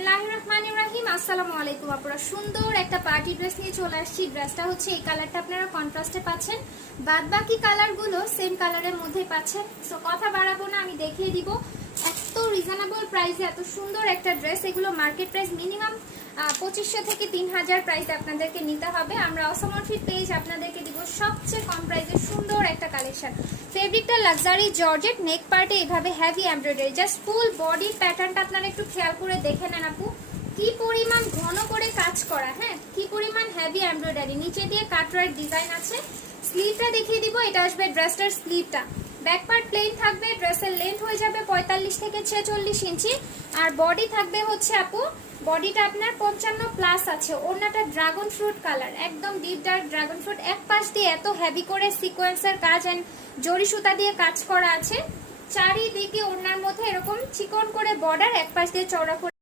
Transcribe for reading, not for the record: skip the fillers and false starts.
বিসমিল্লাহির রহমানির রহিম। আসসালামু আলাইকুম আপুরা, সুন্দর একটা পার্টি ড্রেস নিয়ে চলে আসছি। ড্রেসটা হচ্ছে এই কালারটা আপনারা কন্ট্রাস্টে পাচ্ছেন, বাদ বাকি কালারগুলো সেম কালারের মধ্যে পাচ্ছেন। সো কথা বাড়াবো না, আমি দেখিয়ে দিব। এত রিজনেবল প্রাইসে এত সুন্দর একটা ড্রেস, এগুলো মার্কেট প্রাইস মিনিমাম 2500 থেকে 3000 প্রাইসে আপনাদেরকে নিতে হবে। আমরা অসম আউটফিট পেজ আপনাদেরকে দিব সবচেয়ে কম প্রাইসে সুন্দর একটা কালেকশন। ফেব্রিকটা লাক্সারি জর্জেট, নেক পার্টে এভাবে heavy embroidery, just full body প্যাটার্নটা আপনারা একটু খেয়াল করে দেখে নেন আপু, কি পরিমাণ ঘন করে কাজ করা, হ্যাঁ কি পরিমাণ হেভি এমব্রয়ডারি, নিচে দিয়ে কাটওয়ার্ক ডিজাইন আছে। স্লিভটা দেখিয়ে দিব, এটা আসবে ড্রেসটার স্লিভটা। ব্যাক পার্ট প্লেন থাকবে, ড্রেসের লেন্থ হয়ে যাবে 45 থেকে 46 ইঞ্চি। আর বডি থাকবে হচ্ছে আপু, বডিটা আপনার 55 প্লাস আছে। ওড়নাটা ড্রাগন ফ্রুট কালার, একদম ডিপ ডার্ক ড্রাগন ফ্রুট। এক পাশ দিয়ে এত হেভি করে সিকোয়েন্সের কাজ এন্ড জরি সুতা দিয়ে কাজ করা আছে। চারিদিকে ওড়নার মধ্যে এরকম চিকন করে বর্ডার, এক পাশ দিয়ে চওড়া করে